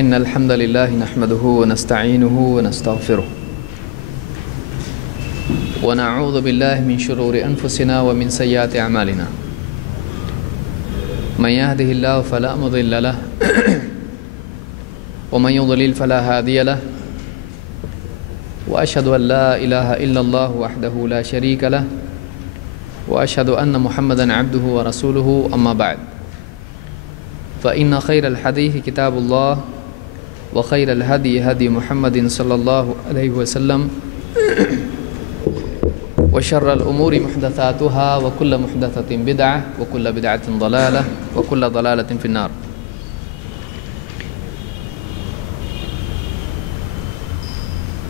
إن الحمد لله نحمده ونستعينه ونستغفره ونعوذ بالله من شرور أنفسنا ومن سيئات أعمالنا من يهده الله فلا مضل له ومن يضلل فلا هادي له وأشهد أن لا إله إلا الله وحده لا شريك له وأشهد أن محمدًا عبده ورسوله أما بعد فإن خير الحديث كتاب الله وخير الهدي هدي محمد صلى الله عليه وسلم وشر الأمور محدثاتها وكل محدثة بدعة وكل بدعة ضلالة وكل ضلالة في النار۔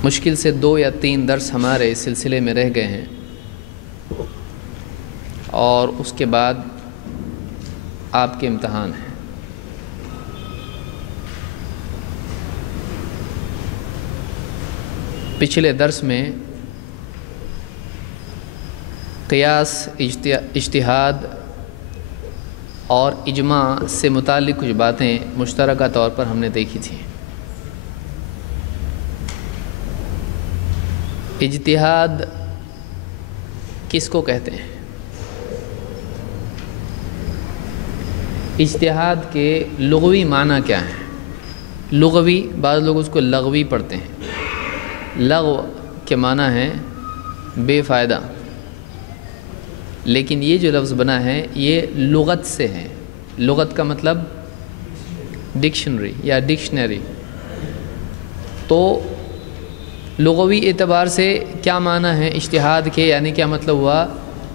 مشکل سے 2 یا 3 درس ہمارے اس سلسلے میں رہ گئے ہیں اور اس کے بعد آپ کے امتحان ہیں۔ پچھلے درس میں قیاس، اجتہاد اور اجماع سے متعلق کچھ باتیں مشترکہ طور پر ہم نے دیکھی تھیں۔ اجتہاد کس کو کہتے ہیں؟ اجتہاد کے لغوی معنی کیا ہیں؟ لغوی، بعض لوگ اس کو لغوی پڑھتے ہیں۔ لغو کے معنی ہے بے فائدہ، لیکن یہ جو لفظ بنا ہے یہ لغت سے ہے۔ لغت کا مطلب ڈکشنری یا ڈکشنری۔ تو لغوی اعتبار سے کیا معنی ہے اجتہاد کے، یعنی کیا مطلب ہوا؟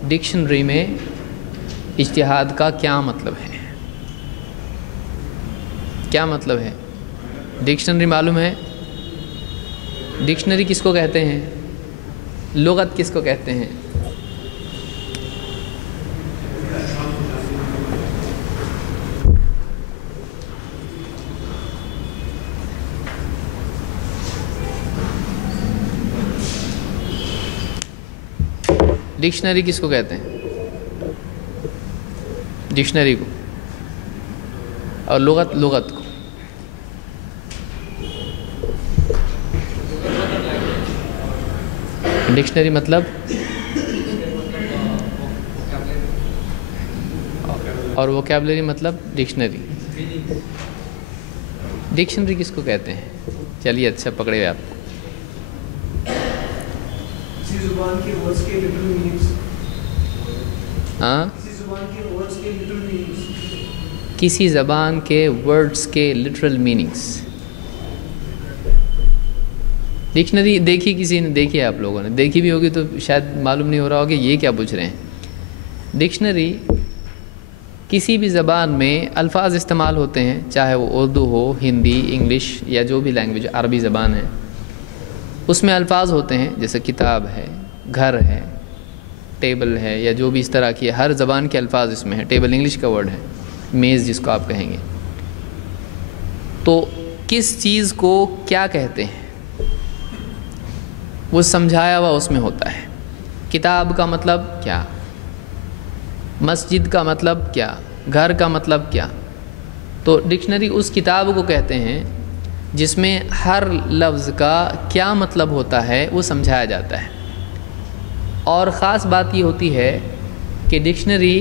ڈکشنری میں اجتہاد کا کیا مطلب ہے؟ کیا مطلب ہے؟ ڈکشنری معلوم ہے؟ ڈکشنری کس کو کہتے ہیں؟ لغت کس کو کہتے ہیں؟ ڈکشنری کس کو کہتے ہیں؟ ڈکشنری کو۔ اور لغت، لغت کو۔ ڈکشنری مطلب، اور ووکیبلری مطلب ڈکشنری۔ ڈکشنری کس کو کہتے ہیں؟ چلیے اچھا پکڑے ہوئے آپ۔ ہاں، کسی زبان کے ورڈز کے لٹرل میننگز۔ ڈکشنری دیکھی کسی نے؟ دیکھی ہے آپ لوگوں نے؟ دیکھی بھی ہوگی تو شاید معلوم نہیں ہو رہا ہوگا یہ کیا پوچھ رہے ہیں۔ ڈکشنری کسی بھی زبان میں الفاظ استعمال ہوتے ہیں، چاہے وہ اردو ہو، ہندی، انگلش یا جو بھی لینگویج عربی زبان ہے، اس میں الفاظ ہوتے ہیں جیسے کتاب ہے، گھر ہے، ٹیبل ہے، یا جو بھی اس طرح کی ہر زبان کے الفاظ اس میں ہیں۔ ٹیبل انگلش کا ورڈ ہے، میز جس کو آپ کہیں گے۔ تو کس چیز کو کیا کہتے ہیں وہ سمجھایا ہوا اس میں ہوتا ہے۔ کتاب کا مطلب کیا، مسجد کا مطلب کیا، گھر کا مطلب کیا۔ تو ڈکشنری اس کتاب کو کہتے ہیں جس میں ہر لفظ کا کیا مطلب ہوتا ہے وہ سمجھایا جاتا ہے۔ اور خاص بات یہ ہوتی ہے کہ ڈکشنری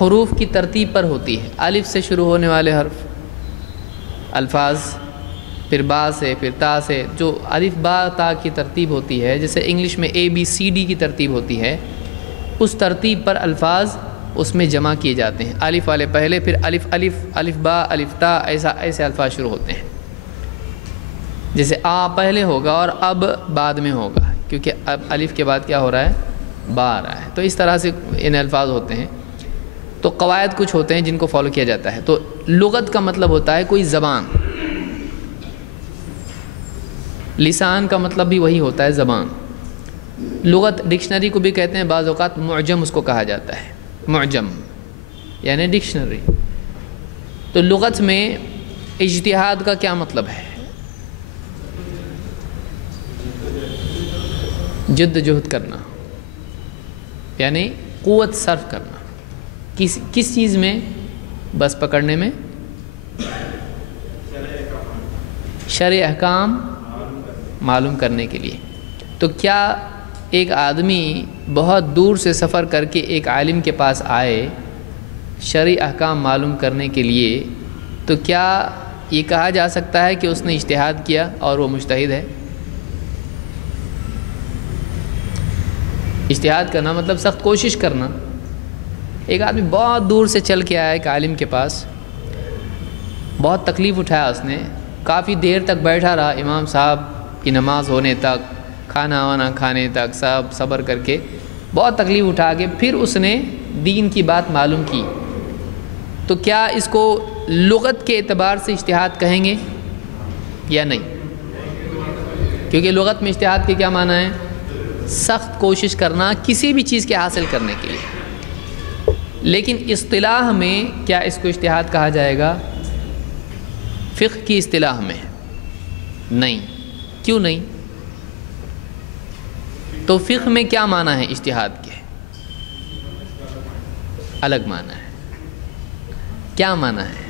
حروف کی ترتیب پر ہوتی ہے۔ الف سے شروع ہونے والے حرف الفاظ، پھر با سے، پھر تا سے، جو الف با تا کی ترتیب ہوتی ہے، جیسے انگلش میں ABCD کی ترتیب ہوتی ہے، اس ترتیب پر الفاظ اس میں جمع کیے جاتے ہیں۔ الف والے پہلے، پھر الف الف، الف با، الف تا، ایسے الفاظ شروع ہوتے ہیں۔ جیسے آ پہلے ہوگا اور اب بعد میں ہوگا، کیونکہ اب الف کے بعد کیا ہو رہا ہے؟ با آ رہا ہے۔ تو اس طرح سے ان الفاظ ہوتے ہیں۔ تو قواعد کچھ ہوتے ہیں جن کو فالو کیا جاتا ہے۔ تو لغت کا مطلب ہوتا ہے کوئی زبان۔ لسان کا مطلب بھی وہی ہوتا ہے، زبان۔ لغت ڈکشنری کو بھی کہتے ہیں، بعض اوقات معجم اس کو کہا جاتا ہے، معجم یعنی ڈکشنری۔ تو لغت میں اجتہاد کا کیا مطلب ہے؟ جد جہد کرنا، یعنی قوت صرف کرنا۔ کس چیز میں؟ بس پکڑنے میں، شرع احکام معلوم کرنے کے لیے۔ تو کیا ایک آدمی بہت دور سے سفر کر کے ایک عالم کے پاس آئے شرعی احکام معلوم کرنے کے لیے، تو کیا یہ کہا جا سکتا ہے کہ اس نے اجتہاد کیا اور وہ مجتہد ہے؟ اجتہاد کرنا مطلب سخت کوشش کرنا۔ ایک آدمی بہت دور سے چل کے آیا ایک عالم کے پاس، بہت تکلیف اٹھایا اس نے، کافی دیر تک بیٹھا رہا امام صاحب کی نماز ہونے تک، کھانا وانا کھانے تک، سب صبر کر کے بہت تکلیف اٹھا کے پھر اس نے دین کی بات معلوم کی۔ تو کیا اس کو لغت کے اعتبار سے اجتہاد کہیں گے یا نہیں؟ کیونکہ لغت میں اجتہاد کے کیا معنی ہے؟ سخت کوشش کرنا کسی بھی چیز کے حاصل کرنے کے لیے۔ لیکن اصطلاح میں کیا اس کو اجتہاد کہا جائے گا؟ فقہ کی اصطلاح میں نہیں۔ کیوں نہیں؟ تو فقہ میں کیا معنی ہے اجتہاد کے؟ الگ معنی ہے۔ کیا معنی ہے؟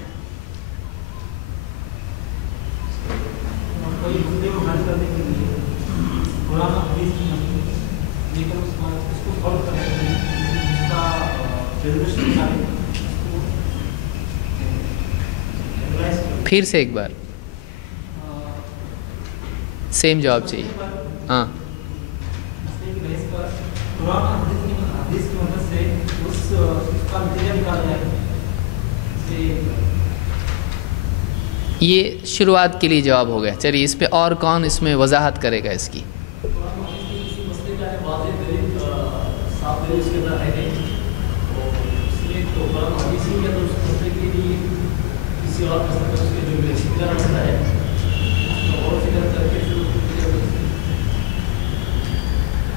پھر سے ایک بار سیم جواب چاہیے۔ ہاں، یہ شروعات کے لیے جواب ہو گیا۔ چلیے اس پہ اور کون اس میں وضاحت کرے گا اس کی؟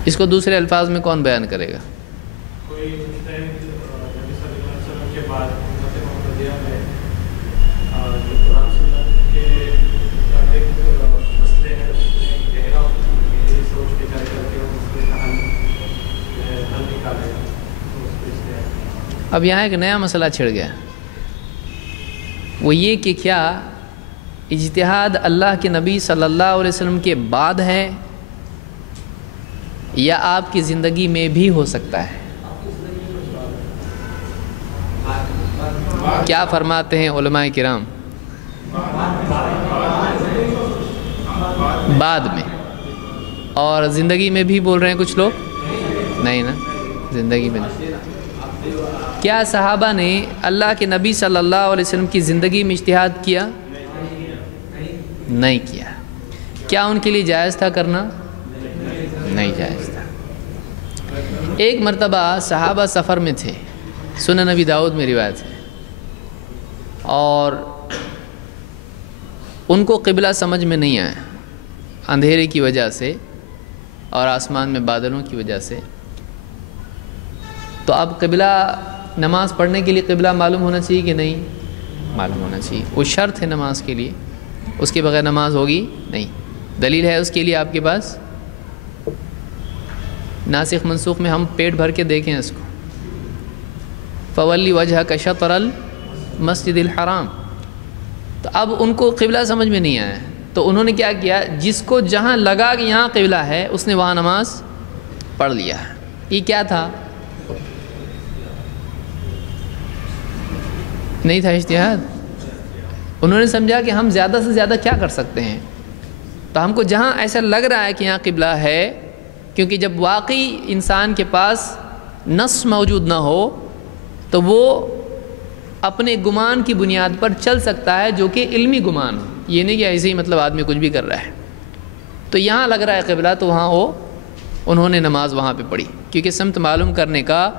اس کو دوسرے الفاظ میں کون بیان کرے گا؟ اب یہاں ایک نیا مسئلہ چھڑ گیا، وہ یہ کہ کیا اجتہاد اللہ کے نبی صلی اللہ علیہ وسلم کے بعد ہے یا آپ کی زندگی میں بھی ہو سکتا ہے؟ کیا فرماتے ہیں علماء کرام؟ بعد میں۔ اور زندگی میں بھی بول رہے ہیں کچھ لوگ؟ نہیں نا، زندگی میں نہیں۔ کیا صحابہ نے اللہ کے نبی صلی اللہ علیہ وسلم کی زندگی میں اجتہاد کیا؟ نہیں کیا۔ کیا ان کے لیے جائز تھا کرنا؟ نہیں جائز تھا۔ ایک مرتبہ صحابہ سفر میں تھے، سنن نبی داؤد میں روایت ہے، اور ان کو قبلہ سمجھ میں نہیں آیا اندھیرے کی وجہ سے اور آسمان میں بادلوں کی وجہ سے۔ تو اب قبلہ، نماز پڑھنے کے لیے قبلہ معلوم ہونا چاہیے کہ نہیں؟ معلوم ہونا چاہیے، وہ شرط ہے نماز کے لیے، اس کے بغیر نماز ہوگی نہیں۔ دلیل ہے اس کے لیے آپ کے پاس؟ ناسخ منسوخ میں ہم پیٹ بھر کے دیکھیں اس کو، فولی وجہک شطر المسجد الحرام۔ تو اب ان کو قبلہ سمجھ میں نہیں آیا، تو انہوں نے کیا کیا، جس کو جہاں لگا کہ یہاں قبلہ ہے اس نے وہاں نماز پڑھ لیا۔ یہ کیا تھا؟ نہیں تھا اجتہاد۔ انہوں نے سمجھا کہ ہم زیادہ سے زیادہ کیا کر سکتے ہیں، تو ہم کو جہاں ایسا لگ رہا ہے کہ یہاں قبلہ ہے، کیونکہ جب واقعی انسان کے پاس نص موجود نہ ہو تو وہ اپنے گمان کی بنیاد پر چل سکتا ہے، جو کہ علمی گمان ہو، یہ نہیں کہ ایسے ہی مطلب آدمی کچھ بھی کر رہا ہے۔ تو یہاں لگ رہا ہے قبلہ، تو وہاں انہوں نے نماز وہاں پہ پڑھی، کیونکہ سمت معلوم کرنے کا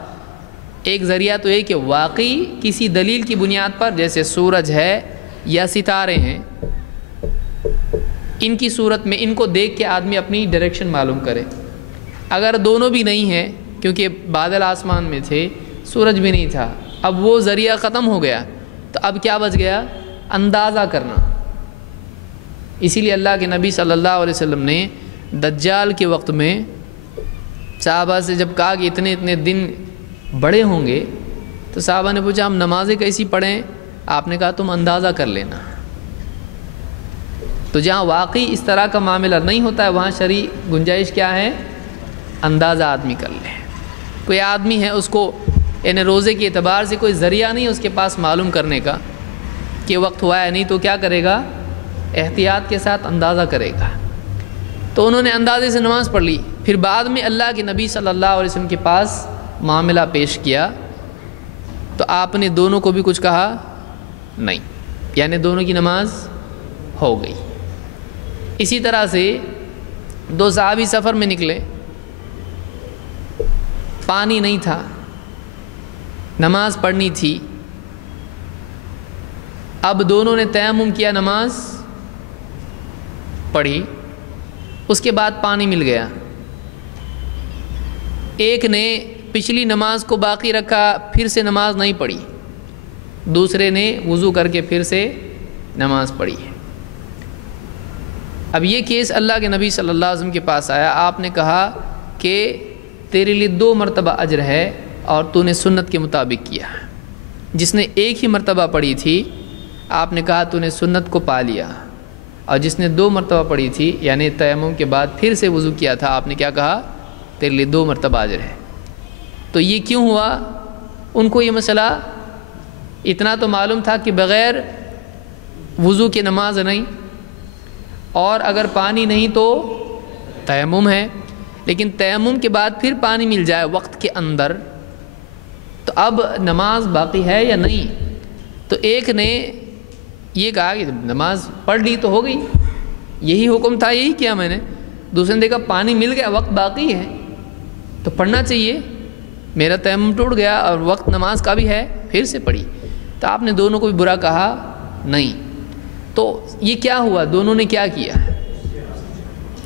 ایک ذریعہ تو یہ کہ واقعی کسی دلیل کی بنیاد پر، جیسے سورج ہے یا ستارے ہیں، ان کی صورت میں ان کو دیکھ کے آدمی اپنی ڈائریکشن معلوم کرے۔ اگر دونوں بھی نہیں ہیں، کیونکہ بادل آسمان میں تھے، سورج بھی نہیں تھا، اب وہ ذریعہ ختم ہو گیا، تو اب کیا بچ گیا؟ اندازہ کرنا۔ اسی لیے اللہ کے نبی صلی اللہ علیہ وسلم نے دجال کے وقت میں صحابہ سے جب کہا کہ اتنے اتنے دن بڑے ہوں گے، تو صحابہ نے پوچھا ہم نمازیں کیسی پڑھیں؟ آپ نے کہا تم اندازہ کر لینا، تو جہاں واقعی اس طرح کا معاملہ نہیں ہوتا ہے وہاں شرعی گنجائش کیا ہے؟ اندازہ آدمی کر لے. کوئی آدمی ہے اس کو یعنی روزے کے اعتبار سے کوئی ذریعہ نہیں ہے اس کے پاس معلوم کرنے کا کہ وقت ہوا ہے نہیں، تو کیا کرے گا؟ احتیاط کے ساتھ اندازہ کرے گا. تو انہوں نے اندازے سے نماز پڑھ لی. پھر بعد میں اللہ کے نبی صلی اللہ علیہ وسلم کے پاس معاملہ پیش کیا تو آپ نے دونوں کو بھی کچھ کہا نہیں، یعنی دونوں کی نماز ہو گئی. اسی طرح سے دو صحابی سفر میں نکلے، پانی نہیں تھا، نماز پڑھنی تھی. اب دونوں نے تیمم کیا، نماز پڑھی، اس کے بعد پانی مل گیا. ایک نے پچھلی نماز کو باقی رکھا، پھر سے نماز نہیں پڑھی، دوسرے نے وضو کر کے پھر سے نماز پڑھی. اب یہ کیس اللہ کے نبی صلی اللہ علیہ وسلم کے پاس آیا. آپ نے کہا کہ تیرے لیے 2 مرتبہ اجر ہے اور تو نے سنت کے مطابق کیا. جس نے ایک ہی مرتبہ پڑھی تھی آپ نے کہا تو نے سنت کو پا لیا، اور جس نے 2 مرتبہ پڑھی تھی یعنی تیمم کے بعد پھر سے وضو کیا تھا آپ نے کیا کہا؟ تیرے لیے 2 مرتبہ اجر ہے. تو یہ کیوں ہوا؟ ان کو یہ مسئلہ اتنا تو معلوم تھا کہ بغیر وضو کی نماز نہیں، اور اگر پانی نہیں تو تیمم ہے. لیکن تیمم کے بعد پھر پانی مل جائے وقت کے اندر تو اب نماز باقی ہے یا نہیں؟ تو ایک نے یہ کہا کہ نماز پڑھ لی تو ہو گئی، یہی حکم تھا، یہی کیا میں نے. دوسرے نے دیکھا پانی مل گیا، وقت باقی ہے تو پڑھنا چاہیے، میرا تیمم ٹوٹ گیا اور وقت نماز کا بھی ہے، پھر سے پڑھی. تو آپ نے دونوں کو بھی برا کہا نہیں. تو یہ کیا ہوا؟ دونوں نے کیا کیا؟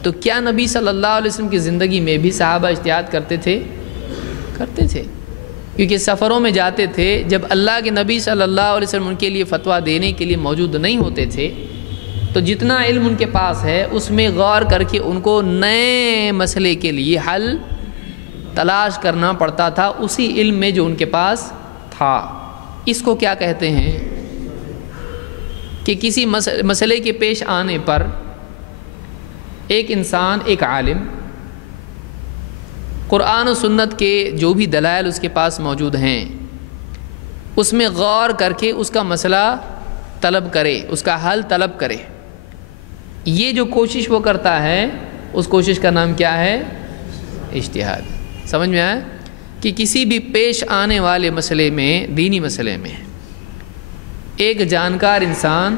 تو کیا نبی صلی اللہ علیہ وسلم کی زندگی میں بھی صحابہ اجتہاد کرتے تھے؟ کرتے تھے، کیونکہ سفروں میں جاتے تھے. جب اللہ کے نبی صلی اللہ علیہ وسلم ان کے لیے فتویٰ دینے کے لیے موجود نہیں ہوتے تھے تو جتنا علم ان کے پاس ہے اس میں غور کر کے ان کو نئے مسئلے کے لیے حل تلاش کرنا پڑتا تھا اسی علم میں جو ان کے پاس تھا. اس کو کیا کہتے ہیں کہ کسی مسئلے کے پیش آنے پر ایک انسان، ایک عالم قرآن و سنت کے جو بھی دلائل اس کے پاس موجود ہیں اس میں غور کر کے اس کا مسئلہ طلب کرے، اس کا حل طلب کرے. یہ جو کوشش وہ کرتا ہے اس کوشش کا نام کیا ہے؟ اجتہاد. سمجھ میں آیا کہ کسی بھی پیش آنے والے مسئلے میں، دینی مسئلے میں، ایک جانکار انسان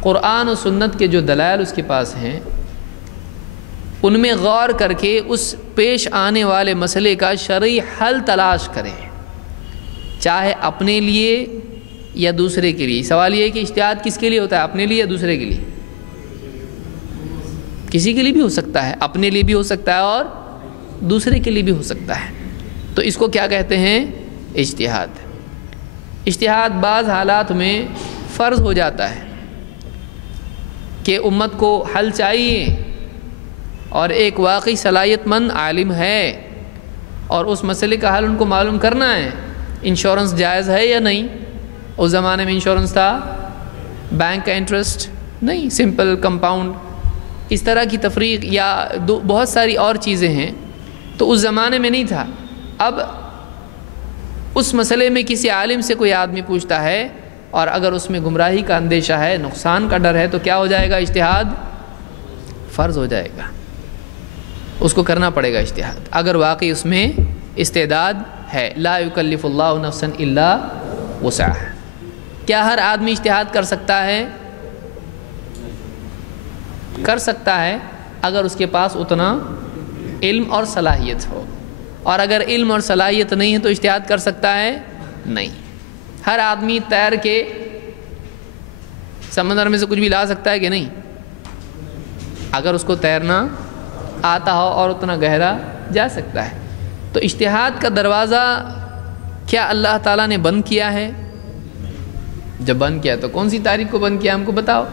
قرآن و سنت کے جو دلائل اس کے پاس ہیں ان میں غور کر کے اس پیش آنے والے مسئلے کا شرعی حل تلاش کرے، چاہے اپنے لیے یا دوسرے کے لیے. سوال یہ ہے کہ اجتہاد کس کے لیے ہوتا ہے؟ اپنے لیے یا دوسرے کے لیے؟ کسی کے لیے بھی ہو سکتا ہے، اپنے لیے بھی ہو سکتا ہے اور دوسرے کے لیے بھی ہو سکتا ہے. تو اس کو کیا کہتے ہیں؟ اجتہاد. اجتہاد بعض حالات میں فرض ہو جاتا ہے کہ امت کو حل چاہیے اور ایک واقعی صلاحیت مند عالم ہے اور اس مسئلے کا حل ان کو معلوم کرنا ہے. انشورنس جائز ہے یا نہیں؟ اس زمانے میں انشورنس تھا، بینک کا انٹرسٹ نہیں، سمپل کمپاؤنڈ، اس طرح کی تفریق یا بہت ساری اور چیزیں ہیں. تو اس زمانے میں نہیں تھا. اب اس مسئلے میں کسی عالم سے کوئی آدمی پوچھتا ہے اور اگر اس میں گمراہی کا اندیشہ ہے، نقصان کا ڈر ہے، تو کیا ہو جائے گا؟ اجتہاد فرض ہو جائے گا، اس کو کرنا پڑے گا اجتہاد اگر واقعی اس میں استعداد ہے. لا یکلف اللہ نفسا الا وسعها. کیا ہر آدمی اجتہاد کر سکتا ہے؟ کر سکتا ہے اگر اس کے پاس اتنا علم اور صلاحیت ہو، اور اگر علم اور صلاحیت نہیں ہے تو اجتہاد کر سکتا ہے؟ نہیں. ہر آدمی تیر کے سمندر میں سے کچھ بھی لا سکتا ہے کہ نہیں؟ اگر اس کو تیرنا آتا ہو اور اتنا گہرا جا سکتا ہے. تو اجتہاد کا دروازہ کیا اللہ تعالیٰ نے بند کیا ہے؟ جب بند کیا تو کون سی تاریخ کو بند کیا ہم کو بتاؤ.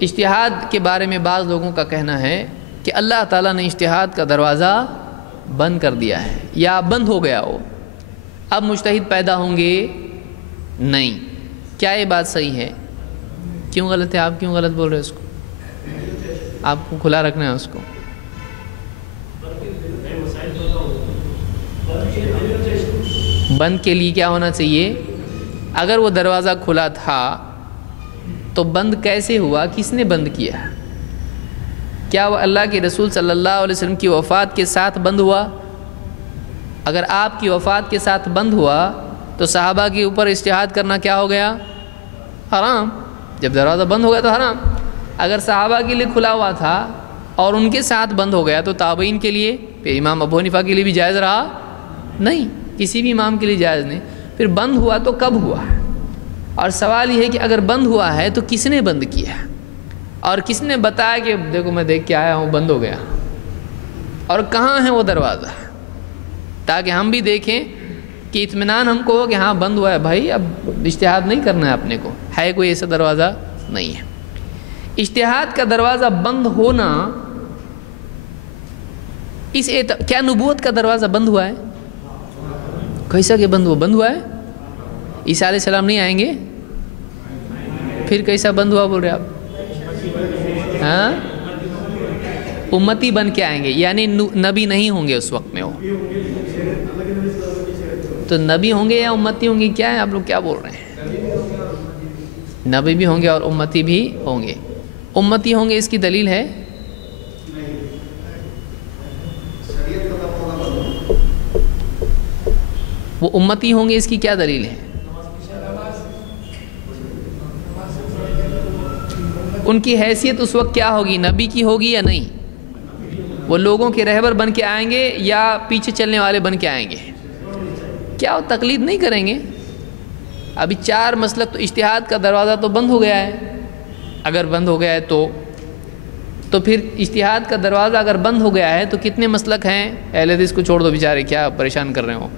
اجتہاد کے بارے میں بعض لوگوں کا کہنا ہے کہ اللہ تعالیٰ نے اجتہاد کا دروازہ بند کر دیا ہے یا بند ہو گیا ہو، اب مجتہد پیدا ہوں گے نہیں. کیا یہ بات صحیح ہے؟ کیوں غلط ہے؟ آپ کیوں غلط بول رہے ہیں اس کو؟ آپ کو کھلا رکھنا ہے اس کو. بند کے لیے کیا ہونا چاہیے؟ اگر وہ دروازہ کھلا تھا تو بند کیسے ہوا؟ کس نے بند کیا؟ کیا وہ اللہ کے رسول صلی اللہ علیہ وسلم کی وفات کے ساتھ بند ہوا؟ اگر آپ کی وفات کے ساتھ بند ہوا تو صحابہ کے اوپر اجتہاد کرنا کیا ہو گیا؟ حرام. جب دروازہ بند ہو گیا تو حرام. اگر صحابہ کے لیے کھلا ہوا تھا اور ان کے ساتھ بند ہو گیا تو تابعین کے لیے، پھر امام ابو حنیفہ کے لیے بھی جائز رہا نہیں، کسی بھی امام کے لیے جائز نہیں. پھر بند ہوا تو کب ہوا؟ اور سوال یہ ہے کہ اگر بند ہوا ہے تو کس نے بند کیا اور کس نے بتایا کہ دیکھو میں دیکھ کے آیا ہوں بند ہو گیا، اور کہاں ہے وہ دروازہ، تاکہ ہم بھی دیکھیں کہ اطمینان ہم کو ہو کہ ہاں بند ہوا ہے. بھائی اب اجتہاد نہیں کرنا ہے اپنے کو، ہے کوئی ایسا دروازہ نہیں ہے. اجتہاد کا دروازہ بند ہونا کیا نبوت کا دروازہ بند ہوا ہے؟ کیسا کہ بند ہوا ہے؟ عیسیٰ علیہ السلام نہیں آئیں گے؟ پھر کیسا بند ہوا بول رہے آپ؟ ہاں، امتی بن کے آئیں گے، یعنی نبی نہیں ہوں گے اس وقت میں. وہ تو نبی ہوں گے یا امتی ہوں گے؟ کیا ہے آپ لوگ کیا بول رہے ہیں؟ نبی بھی ہوں گے اور امتی بھی ہوں گے. امتی ہوں گے اس کی دلیل ہے؟ وہ امتی ہوں گے اس کی کیا دلیل ہے؟ ان کی حیثیت اس وقت کیا ہوگی؟ نبی کی ہوگی یا نہیں؟ وہ لوگوں کے رہبر بن کے آئیں گے یا پیچھے چلنے والے بن کے آئیں گے؟ کیا وہ تقلید نہیں کریں گے؟ ابھی 4 مسلک، تو اجتہاد کا دروازہ تو بند ہو گیا ہے. اگر بند ہو گیا ہے تو پھر اجتہاد کا دروازہ اگر بند ہو گیا ہے تو کتنے مسلک ہیں؟ اہل حدیث کو چھوڑ دو، بیچارے کیا پریشان کر رہے ہوں.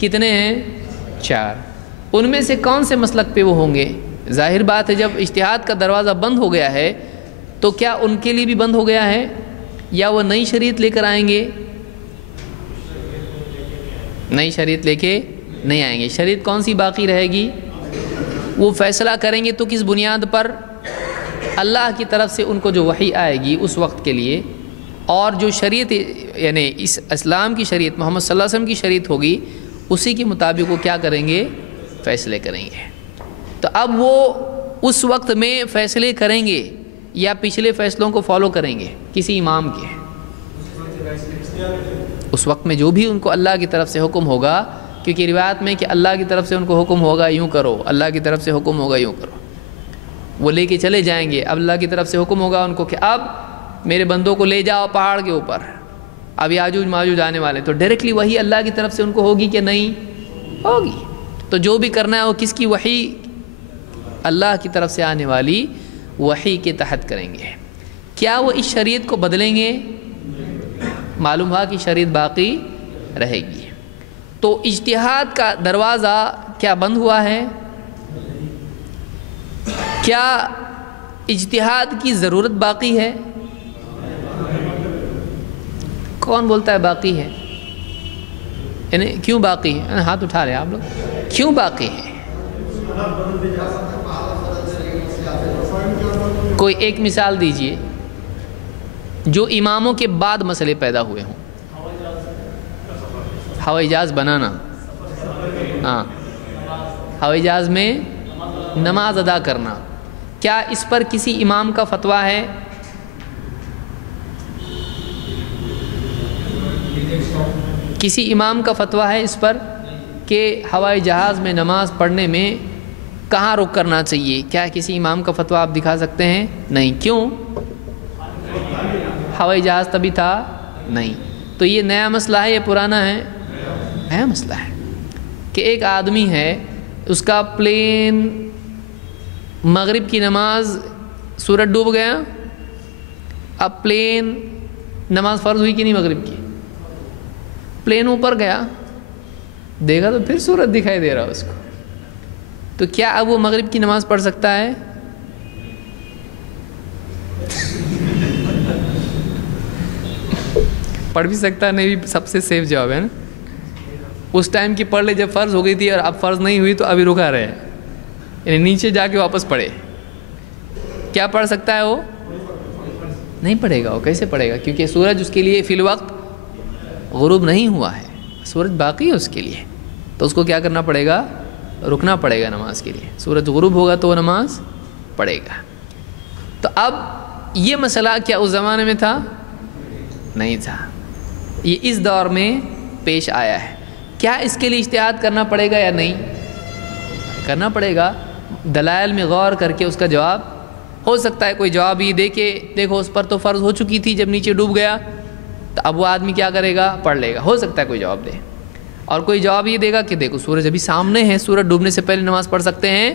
کتنے ہیں؟ 4. ان میں سے کون سے مسلک پہ وہ ہوں گے؟ ظاہر بات ہے جب اجتہاد کا دروازہ بند ہو گیا ہے تو کیا ان کے لیے بھی بند ہو گیا ہے یا وہ نئی شریعت لے کر آئیں گے؟ نئی شریعت لے کے نہیں آئیں گے. شریعت کون سی باقی رہے گی؟ وہ فیصلہ کریں گے تو کس بنیاد پر؟ اللہ کی طرف سے ان کو جو وحی آئے گی اس وقت کے لیے، اور جو شریعت یعنی اس اسلام کی شریعت، محمد صلی اللہ علیہ وسلم کی شریعت ہوگی، اسی کے مطابق وہ کیا کریں گے؟ فیصلے کریں گے. تو اب وہ اس وقت میں فیصلے کریں گے یا پچھلے فیصلوں کو فالو کریں گے کسی امام کے؟ اس وقت میں جو بھی ان کو اللہ کی طرف سے حکم ہوگا، کیونکہ روایت میں کہ اللہ کی طرف سے ان کو حکم ہوگا یوں کرو، اللہ کی طرف سے حکم ہوگا یوں کرو، وہ لے کے چلے جائیں گے. اب اللہ کی طرف سے حکم ہوگا ان کو کہ اب میرے بندوں کو لے جاؤ پہاڑ کے اوپر، اب یاجوج ماجوج آنے والے، تو ڈائریکٹلی وہی اللہ کی طرف سے ان کو ہوگی کہ نہیں ہوگی؟ تو جو بھی کرنا ہے وہ کس کی وحی؟ اللہ کی طرف سے آنے والی وحی کے تحت کریں گے. کیا وہ اس شریعت کو بدلیں گے؟ معلوم ہوا کہ شریعت باقی رہے گی. تو اجتہاد کا دروازہ کیا بند ہوا ہے؟ کیا اجتہاد کی ضرورت باقی ہے؟ کون بولتا ہے باقی ہے؟ یعنی کیوں باقی ہے؟ ہاتھ اٹھا رہے ہیں آپ لوگ. کیوں باقی ہے؟ کوئی ایک مثال دیجئے جو اماموں کے بعد مسئلے پیدا ہوئے ہوں. ہوائی جہاز بنانا، ہاں، ہوائی جہاز میں نماز ادا کرنا، کیا اس پر کسی امام کا فتویٰ ہے؟ کسی امام کا فتویٰ ہے اس پر کہ ہوائی جہاز میں نماز پڑھنے میں کہاں رک کرنا چاہیے؟ کیا کسی امام کا فتویٰ آپ دکھا سکتے ہیں؟ نہیں. کیوں؟ ہوائی جہاز تبھی تھا نہیں. تو یہ نیا مسئلہ ہے یا پرانا ہے؟ نیا مسئلہ ہے کہ ایک آدمی ہے، اس کا پلین مغرب کی نماز، سورج ڈوب گیا، اب پلین نماز فرض ہوئی کہ نہیں مغرب کی؟ پلین اوپر گیا، دیکھا تو پھر سورج دکھائی دے رہا اس کو، تو کیا اب وہ مغرب کی نماز پڑھ سکتا ہے؟ پڑھ بھی سکتا ہے، نہیں بھی سب سے سیف جواب ہے نا. اس ٹائم کی پڑھ لے جب فرض ہو گئی تھی اور اب فرض نہیں ہوئی تو ابھی رکا رہے، یعنی نیچے جا کے واپس پڑھے. کیا پڑھ سکتا ہے وہ؟ نہیں پڑھے گا. وہ کیسے پڑھے گا؟ کیونکہ سورج اس کے لیے فی الوقت غروب نہیں ہوا ہے, سورج باقی ہے اس کے لیے. تو اس کو کیا کرنا پڑے گا؟ رکنا پڑے گا نماز کے لیے. سورج غروب ہوگا تو وہ نماز پڑھے گا. تو اب یہ مسئلہ کیا اس زمانے میں تھا؟ نہیں تھا. یہ اس دور میں پیش آیا ہے. کیا اس کے لیے اجتہاد کرنا پڑے گا یا نہیں؟ کرنا پڑے گا. دلائل میں غور کر کے اس کا جواب ہو سکتا ہے کوئی جواب یہ دے کہ دیکھو اس پر تو فرض ہو چکی تھی جب نیچے ڈوب گیا, تو اب وہ آدمی کیا کرے گا؟ پڑھ لے گا. ہو سکتا ہے کوئی جواب دے. اور کوئی جواب یہ دے گا کہ دیکھو سورج ابھی سامنے ہے, سورج ڈوبنے سے پہلے نماز پڑھ سکتے ہیں,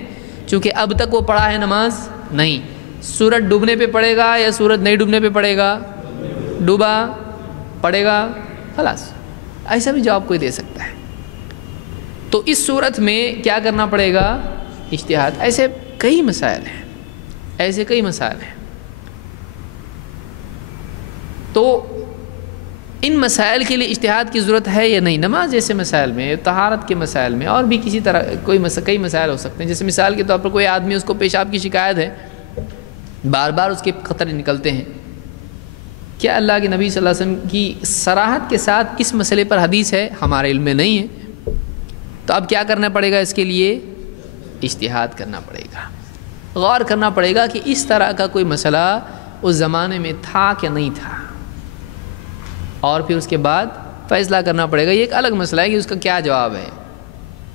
چونکہ اب تک وہ پڑھا ہے نماز نہیں. سورج ڈوبنے پہ پڑھے گا یا سورج نہیں ڈوبنے پہ پڑھے گا؟ ڈوبا پڑھے گا, خلاص. ایسا بھی جواب کوئی دے سکتا ہے. تو اس صورت میں کیا کرنا پڑے گا؟ اجتہاد. ایسے کئی مسائل ہیں, ایسے کئی مسائل ہیں. تو ان مسائل کے لیے اجتہاد کی ضرورت ہے یا نہیں؟ نماز جیسے مسائل میں, طہارت کے مسائل میں, اور بھی کسی طرح کئی مسائل ہو سکتے ہیں. جیسے مثال کے طور پر کوئی آدمی, اس کو پیشاب کی شکایت ہے, بار بار اس کے قطرے نکلتے ہیں. کیا اللہ کے نبی صلی اللہ علیہ وسلم کی صراحت کے ساتھ کس مسئلے پر حدیث ہے؟ ہمارے علم میں نہیں ہے. تو اب کیا کرنا پڑے گا؟ اس کے لیے اجتہاد کرنا پڑے گا, غور کرنا پڑے گا کہ اس طرح کا کوئی مسئلہ اس زمانے میں تھا کہ نہیں تھا, اور پھر اس کے بعد فیصلہ کرنا پڑے گا. یہ ایک الگ مسئلہ ہے کہ اس کا کیا جواب ہے.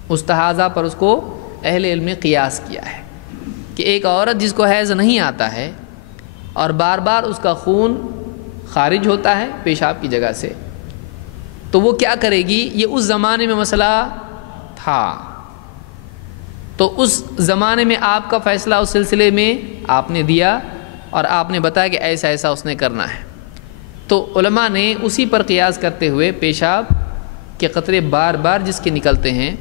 اس تحاضہ پر اس کو اہل علم نے قیاس کیا ہے کہ ایک عورت جس کو حیض نہیں آتا ہے اور بار بار اس کا خون خارج ہوتا ہے پیشاب کی جگہ سے, تو وہ کیا کرے گی؟ یہ اس زمانے میں مسئلہ تھا. تو اس زمانے میں آپ کا فیصلہ اس سلسلے میں آپ نے دیا اور آپ نے بتایا کہ ایسا ایسا اس نے کرنا ہے. تو علماء نے اسی پر قیاس کرتے ہوئے پیشاب کے قطرے بار بار جس کے نکلتے ہیں,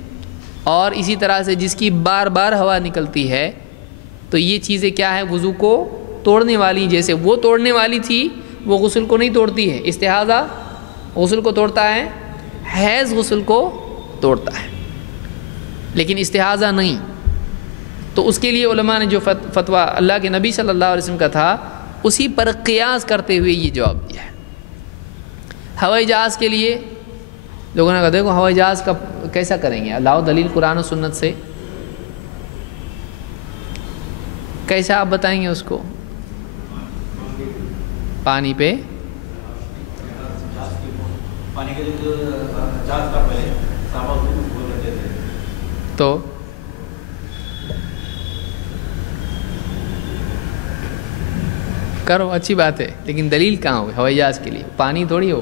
اور اسی طرح سے جس کی بار بار ہوا نکلتی ہے, تو یہ چیزیں کیا ہے؟ وضو کو توڑنے والی. جیسے وہ توڑنے والی تھی, وہ غسل کو نہیں توڑتی ہے. استحاضہ غسل کو توڑتا ہے, حیض غسل کو توڑتا ہے, لیکن استحاضہ نہیں. تو اس کے لیے علماء نے جو فتویٰ اللہ کے نبی صلی اللہ علیہ وسلم کا تھا, اسی پر قیاس کرتے ہوئے یہ جواب دیا ہے. ہوائی جہاز کے لیے لوگوں نے کہا دیکھو ہوائی جہاز کا کیسا کریں گے؟ لاؤ دلیل قرآن و سنت سے. کیسا آپ بتائیں گے اس کو؟ پانی پہ تو کرو, اچھی بات ہے, لیکن دلیل کہاں ہو ہوائی جہاز کے لیے؟ پانی تھوڑی ہو.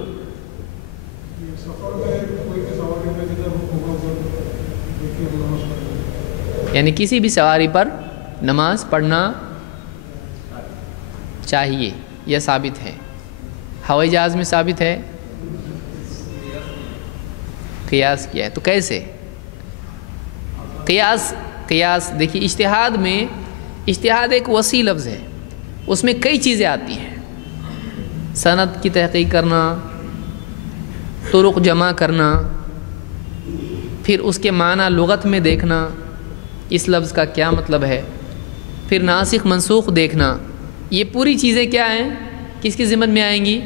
یعنی کسی بھی سواری پر نماز پڑھنا چاہیے, یہ ثابت ہے. ہوائی جہاز میں ثابت ہے, قیاس کیا ہے. تو کیسے قیاس دیکھیے, اجتہاد میں, اجتہاد ایک وسیع لفظ ہے, اس میں کئی چیزیں آتی ہیں. سند کی تحقیق کرنا, طرق جمع کرنا, پھر اس کے معنی لغت میں دیکھنا, اس لفظ کا کیا مطلب ہے, پھر ناسخ منسوخ دیکھنا. یہ پوری چیزیں کیا ہیں؟ کس کی ضمن میں آئیں گی؟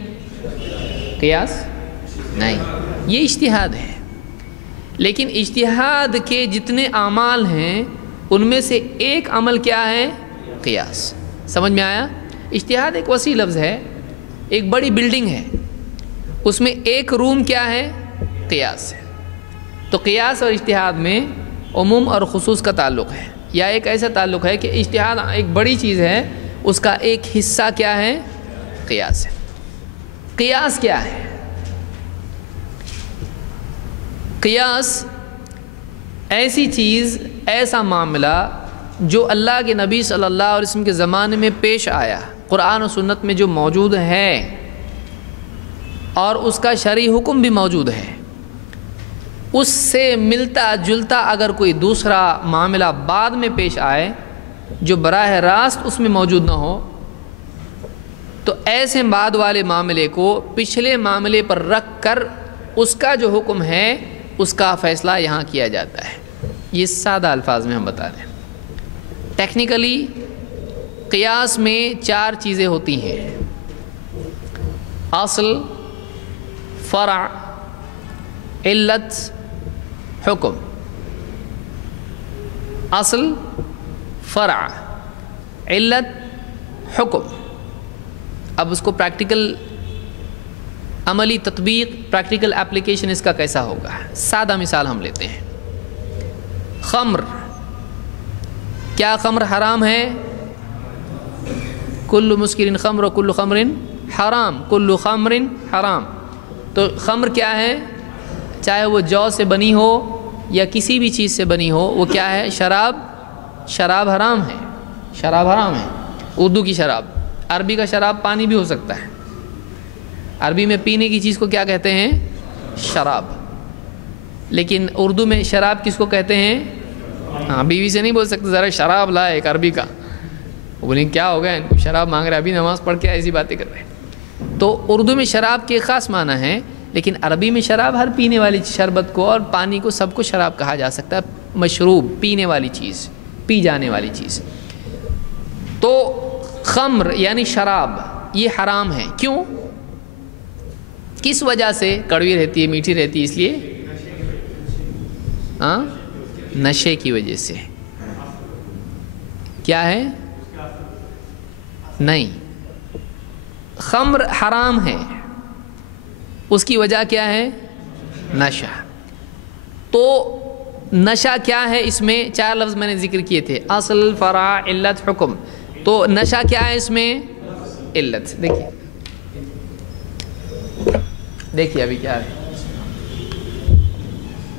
قیاس نہیں, یہ اجتہاد ہے. لیکن اجتہاد کے جتنے اعمال ہیں ان میں سے ایک عمل کیا ہے؟ قیاس. سمجھ میں آیا؟ اجتہاد ایک وسیع لفظ ہے, ایک بڑی بلڈنگ ہے, اس میں ایک روم کیا ہے؟ قیاس ہے. تو قیاس اور اجتہاد میں عموم اور خصوص کا تعلق ہے, یا ایک ایسا تعلق ہے کہ اجتہاد ایک بڑی چیز ہے, اس کا ایک حصہ کیا ہے؟ قیاس ہے. قیاس کیا ہے؟ قیاس ایسی چیز, ایسا معاملہ جو اللہ کے نبی صلی اللہ علیہ وسلم کے زمانے میں پیش آیا, قرآن و سنت میں جو موجود ہے, اور اس کا شرعی حکم بھی موجود ہے, اس سے ملتا جلتا اگر کوئی دوسرا معاملہ بعد میں پیش آئے جو براہ راست اس میں موجود نہ ہو, تو ایسے بعد والے معاملے کو پچھلے معاملے پر رکھ کر اس کا جو حکم ہے اس کا فیصلہ یہاں کیا جاتا ہے. یہ سادہ الفاظ میں ہم بتا رہے ہیں. ٹیکنیکلی قیاس میں 4 چیزیں ہوتی ہیں: اصل، فرع، علت، حکم. اصل، فرع، علت، حکم. اب اس کو پریکٹیکل عملی تطبیق، پریکٹیکل اپلیکیشن اس کا کیسا ہوگا؟ سادہ مثال ہم لیتے ہیں. خمر. کیا خمر حرام ہے؟ کل مسکر خمر و کل خمر حرام، کل خمر حرام. تو خمر کیا ہے؟ چاہے وہ جو سے بنی ہو یا کسی بھی چیز سے بنی ہو، وہ کیا ہے؟ شراب. شراب حرام ہے، شراب حرام ہے. اردو کی شراب. عربی کا شراب پانی بھی ہو سکتا ہے. عربی میں پینے کی چیز کو کیا کہتے ہیں؟ شراب. لیکن اردو میں شراب کس کو کہتے ہیں؟ ہاں، بیوی سے نہیں بول سکتے ذرا شراب لا ایک عربی کا. وہ بولیں کیا ہو گیا ان کو، شراب مانگ رہے، ابھی نماز پڑھ کے ایسی باتیں کر رہے ہیں. تو اردو میں شراب کے خاص معنی ہیں، لیکن عربی میں شراب ہر پینے والی شربت کو اور پانی کو سب کو شراب کہا جا سکتا ہے. مشروب، پینے والی چیز، پی جانے والی چیز. تو خمر یعنی شراب یہ حرام ہے. کیوں؟ کس وجہ سے؟ کڑوی رہتی ہے، میٹھی رہتی ہے، اس لیے نشے کی وجہ سے. کیا ہے؟ نہیں، خمر حرام ہے، اس کی وجہ کیا ہے؟ نشہ. تو نشہ کیا ہے؟ اس میں 4 لفظ میں نے ذکر کیے تھے: اصل، فرع، علت، حکم. تو نشہ کیا ہے اس میں؟ علت. دیکھیے ابھی کیا ہے.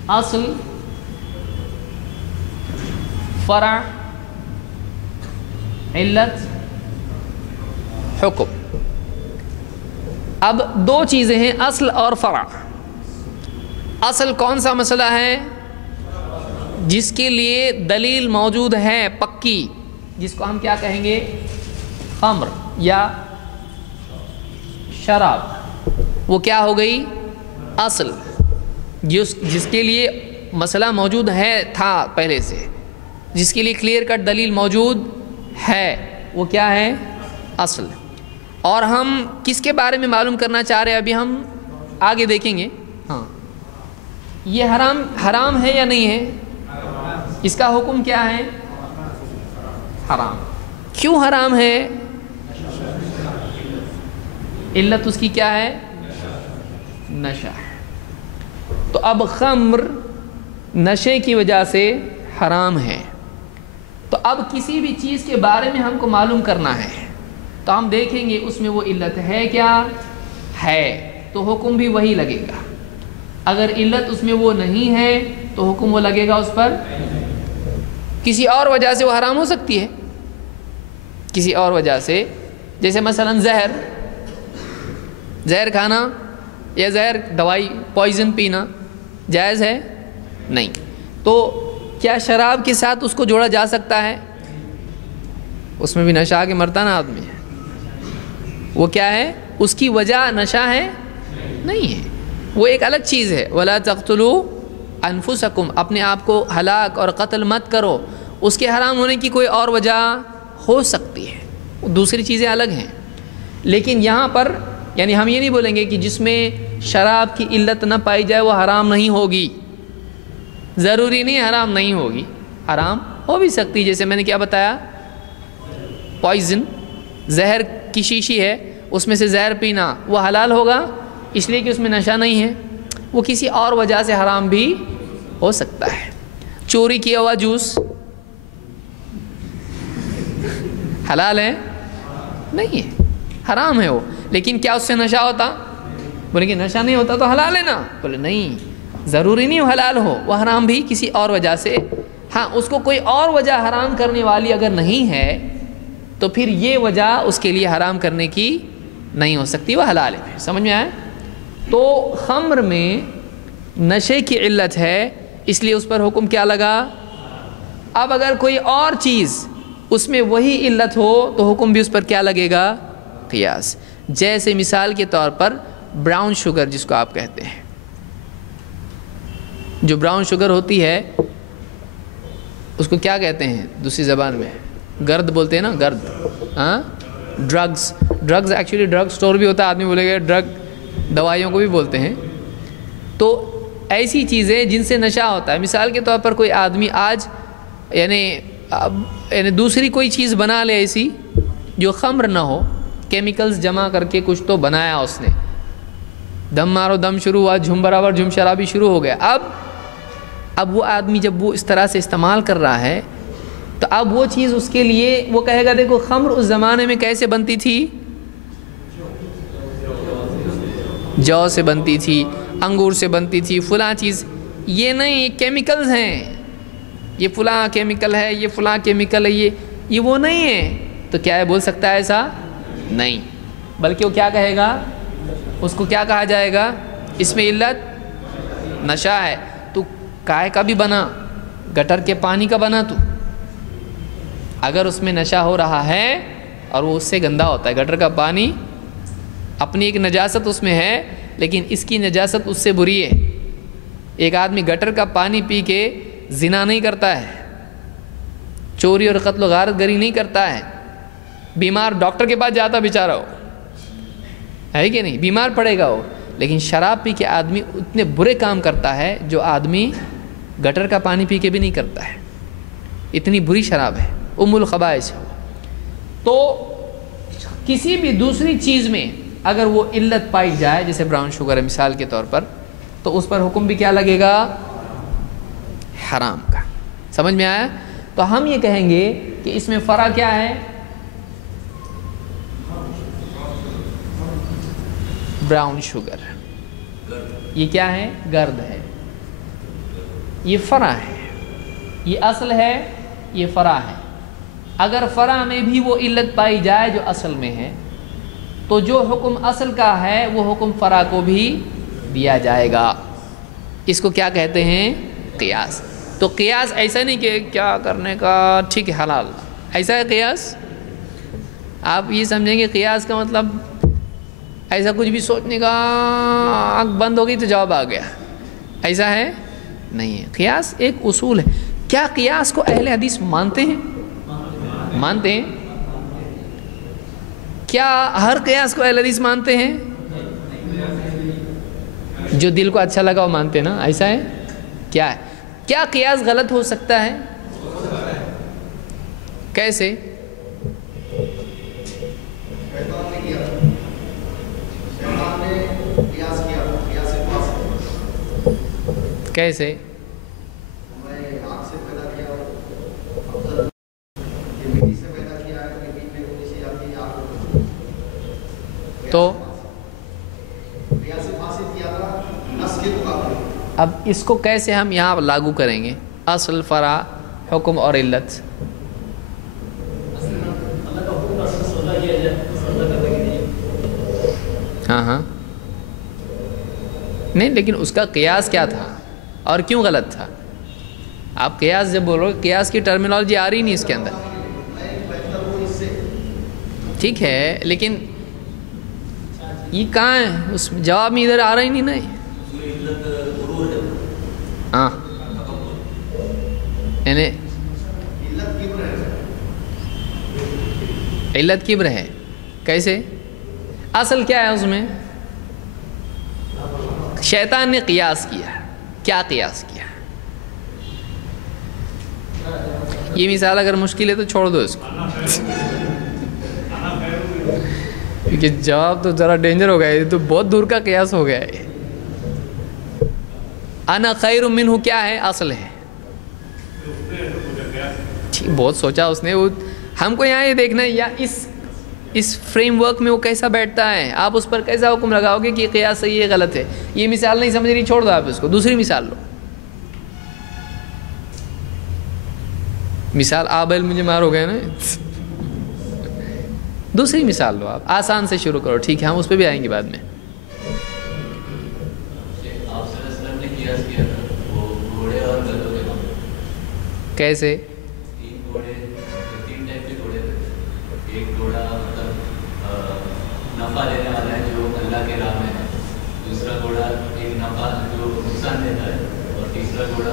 اصل، فرع، علت، حکم. اب 2 چیزیں ہیں، اصل اور فرع. اصل کون سا مسئلہ ہے؟ جس کے لیے دلیل موجود ہے پکی، جس کو ہم کیا کہیں گے؟ خمر یا شراب. وہ کیا ہو گئی؟ اصل. جس کے لیے مسئلہ موجود ہے، تھا پہلے سے، جس کے لیے کلیئر کٹ دلیل موجود ہے، وہ کیا ہے؟ اصل. اور ہم کس کے بارے میں معلوم کرنا چاہ رہے ہیں ابھی ہم آگے دیکھیں گے. ہاں، یہ حرام ہے یا نہیں ہے؟ اس کا حکم کیا ہے؟ حرام. کیوں حرام ہے؟ علت اس کی کیا ہے؟ نشہ. تو اب خمر نشے کی وجہ سے حرام ہے. تو اب کسی بھی چیز کے بارے میں ہم کو معلوم کرنا ہے تو ہم دیکھیں گے اس میں وہ علت ہے کیا ہے، تو حکم بھی وہی لگے گا. اگر علت اس میں وہ نہیں ہے تو حکم وہ لگے گا اس پر. کسی اور وجہ سے وہ حرام ہو سکتی ہے، کسی اور وجہ سے. جیسے مثلا زہر کھانا یا زہر دوائی پوائزن پینا جائز ہے؟ نہیں. تو کیا شراب کے ساتھ اس کو جوڑا جا سکتا ہے؟ اس میں بھی نشہ کے مرتا نا آدمی. وہ کیا ہے؟ اس کی وجہ نشہ ہے؟ نہیں ہے، وہ ایک الگ چیز ہے. وَلَا تَقْتُلُوا أَنفُسَكُمْ، اپنے آپ کو ہلاک اور قتل مت کرو. اس کے حرام ہونے کی کوئی اور وجہ ہو سکتی ہے، دوسری چیزیں الگ ہیں. لیکن یہاں پر یعنی ہم یہ نہیں بولیں گے کہ جس میں شراب کی علت نہ پائی جائے وہ حرام نہیں ہوگی. ضروری نہیں حرام نہیں ہوگی، حرام ہو بھی سکتی. جیسے میں نے کیا بتایا، پوائزن، زہر کی شیشی ہے، اس میں سے زہر پینا وہ حلال ہوگا اس لیے کہ اس میں نشہ نہیں ہے. وہ کسی اور وجہ سے حرام بھی ہو سکتا ہے. چوری کیا ہوا جوس حلال ہے؟ نہیں ہے، حرام ہے وہ. لیکن کیا اس سے نشہ ہوتا؟ بولے کہ نشہ نہیں ہوتا تو حلال ہے نا. بولے نہیں، ضروری نہیں وہ حلال ہو، وہ حرام بھی کسی اور وجہ سے. ہاں، اس کو کوئی اور وجہ حرام کرنے والی اگر نہیں ہے تو پھر یہ وجہ اس کے لیے حرام کرنے کی نہیں ہو سکتی، وہ حلال ہے. پھر سمجھ میں آیا؟ تو خمر میں نشے کی علت ہے اس لیے اس پر حکم کیا لگا. اب اگر کوئی اور چیز اس میں وہی علت ہو تو حکم بھی اس پر کیا لگے گا؟ قیاس. جیسے مثال کے طور پر براؤن شوگر جس کو آپ کہتے ہیں، جو براؤن شوگر ہوتی ہے اس کو کیا کہتے ہیں دوسری زبان میں؟ گرد بولتے ہیں نا، گرد. ہاں ڈرگز ایکچولی ڈرگ سٹور بھی ہوتا ہے، آدمی بولے گا ڈرگ دوائیوں کو بھی بولتے ہیں. تو ایسی چیزیں جن سے نشہ ہوتا ہے. مثال کے طور پر کوئی آدمی آج یعنی دوسری کوئی چیز بنا لے ایسی جو خمر نہ ہو، کیمیکلز جمع کر کے کچھ تو بنایا اس نے، دم مارو دم شروع ہوا، جھم برابر جھم شرابی شروع ہو گیا. اب وہ آدمی جب وہ اس طرح سے استعمال کر رہا ہے تو اب وہ چیز اس کے لیے وہ کہے گا دیکھو خمر اس زمانے میں کیسے بنتی تھی، جو سے بنتی تھی، انگور سے بنتی تھی، فلاں چیز. یہ نہیں، یہ کیمیکلز ہیں، یہ فلاں کیمیکل ہے، یہ فلاں کیمیکل ہے، یہ وہ نہیں ہے. تو کیا ہے بول سکتا ہے ایسا؟ نہیں. بلکہ وہ کیا کہے گا، اس کو کیا کہا جائے گا، اس میں علت نشہ ہے. تو کائے کا بھی بنا، گٹر کے پانی کا بنا، تو اگر اس میں نشہ ہو رہا ہے اور وہ اس سے گندا ہوتا ہے. گٹر کا پانی اپنی ایک نجاست اس میں ہے، لیکن اس کی نجاست اس سے بری ہے. ایک آدمی گٹر کا پانی پی کے زنا نہیں کرتا ہے، چوری اور قتل و غارت گری نہیں کرتا ہے، بیمار ڈاکٹر کے پاس جاتا بیچارہ ہو، ہے کہ نہیں، بیمار پڑے گا وہ. لیکن شراب پی کے آدمی اتنے برے کام کرتا ہے جو آدمی گٹر کا پانی پی کے بھی نہیں کرتا ہے. اتنی بری شراب ہے، ام الخبائث. تو کسی بھی دوسری چیز میں اگر وہ علت پائی جائے، جیسے براؤن شوگر ہے مثال کے طور پر، تو اس پر حکم بھی کیا لگے گا، حرام کا. سمجھ میں آیا؟ تو ہم یہ کہیں گے کہ اس میں فرع کیا ہے، براؤن شوگر، یہ کیا ہے، گرد ہے، یہ فرع ہے، یہ اصل ہے، یہ فرع ہے. اگر فرع میں بھی وہ علت پائی جائے جو اصل میں ہے، تو جو حکم اصل کا ہے وہ حکم فرع کو بھی دیا جائے گا. اس کو کیا کہتے ہیں، قیاس. تو قیاس ایسا نہیں کہ کیا کرنے کا، ٹھیک ہے حلال، ایسا ہے قیاس. آپ یہ سمجھیں گے قیاس کا مطلب ایسا کچھ بھی سوچنے کا، آنکھ بند ہو گئی تو جواب آ گیا، ایسا ہے نہیں ہے. قیاس ایک اصول ہے. کیا قیاس کو اہل حدیث مانتے ہیں؟ مانتے ہیں. کیا ہر قیاس کو اہل حدیث مانتے ہیں؟ جو دل کو اچھا لگا وہ مانتے ہیں نا، ایسا ہے. کیا ہے، کیا قیاس غلط ہو سکتا ہے؟ کیسے؟ کیسے؟ تو اب اس کو کیسے ہم یہاں لاگو کریں گے، اصل، فرع، حکم اور علت؟ ہاں نہیں، لیکن اس کا قیاس کیا تھا اور کیوں غلط تھا؟ آپ قیاس جب بول رہے ہو، قیاس کی ٹرمینالوجی آ رہی نہیں اس کے اندر. ٹھیک ہے، لیکن یہ کہاں ہے، اس جواب میں ادھر آ رہا ہی نہیں نا. ہاں یعنی علت کبر ہے. کیسے؟ اصل کیا ہے اس میں؟ شیطان نے قیاس کیا. کیا قیاس کیا؟ یہ مثال اگر مشکل ہے تو چھوڑ دو اس کو، کیونکہ جواب تو ذرا ڈینجر ہو گیا، یہ تو بہت دور کا قیاس ہو گیا ہے. انا خیر منہ کیا ہے، اصل ہے. بہت سوچا اس نے. وہ ہم کو یہاں یہ دیکھنا ہے یا اس فریم ورک میں وہ کیسا بیٹھتا ہے، آپ اس پر کیسا حکم لگاؤ گے کہ قیاس صحیح ہے غلط ہے. یہ مثال نہیں سمجھ رہی، چھوڑ دو آپ اس کو، دوسری مثال لو. مثال آبل مجھے مار ہو گئے نا. دوسری مثال لو، آپ آسان سے شروع کرو. ٹھیک ہے، ہم اس پہ بھی آئیں گے بعد میں. کیسے؟ نفع دینے والا ہے جو اللہ کے راہ میں ہے، دوسرا گھوڑا ایک نفع جو نقصان دیتا ہے، اور تیسرا گھوڑا